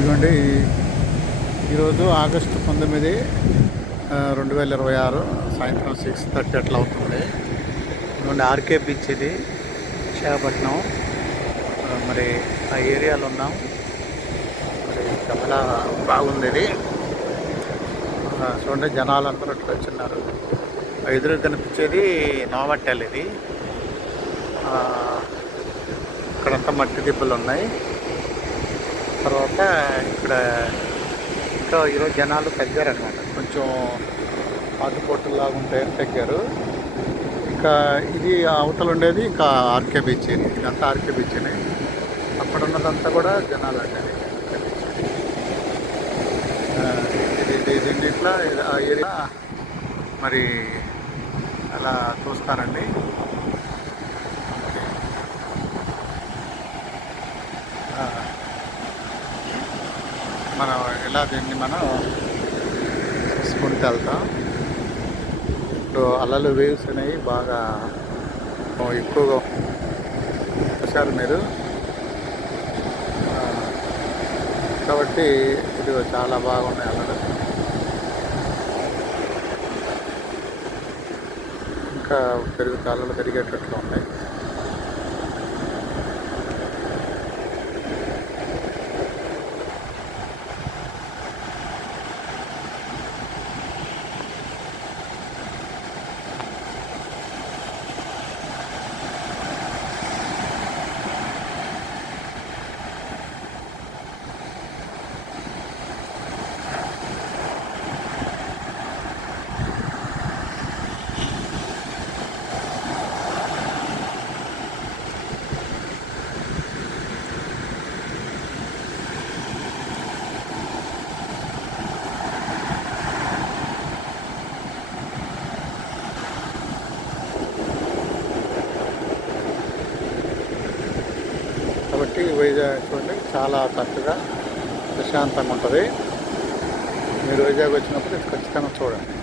ఇదిగోండి ఈరోజు ఆగస్టు 19, 2026 సాయంత్రం 6:30 అట్లా అవుతుంది. ఇదిగోండి ఆర్కే బీచ్ ఇది విశాఖపట్నం. మరి ఆ ఏరియాలో ఉన్నాం. మరి చాలా బాగుంది ఇది. చూడండి జనాలందరూ అట్లా వచ్చిన్నారు. ఎదురుగా కనిపించేది నోవాటెల్ ఇది. ఇక్కడంతా మట్టి దిబ్బలు ఉన్నాయి. తర్వాత ఇక్కడ ఇంకా ఈరోజు జనాలు తగ్గారనమాట. కొంచెం ఆటుపోటులాగా ఉంటాయని తగ్గారు. ఇంకా ఇది అవతల ఉండేది ఇంకా ఆర్కే బీచ్. ఇదంతా ఆర్కే బీచ్ అని. అక్కడ ఉన్నదంతా కూడా జనాలు అండి. ఇది దీంట్లో ఆ ఏరియా మరి అలా చూస్తానండి. మనం ఇలా దీన్ని మనం చూసుకుంటూ వెళ్తాం. ఇప్పుడు అలలు వేవ్స్ అనేవి బాగా ఎక్కువగా చూశారు మీరు. కాబట్టి ఇది చాలా బాగున్నాయి అలలు. ఇంకా అలలు పెరిగేటట్లు ఉన్నాయి. కాబట్టి వైజాగ్ చూడండి చాలా చక్కగా ప్రశాంతంగా ఉంటుంది. మీరు వైజాగ్ వచ్చినప్పుడు ఖచ్చితంగా చూడండి.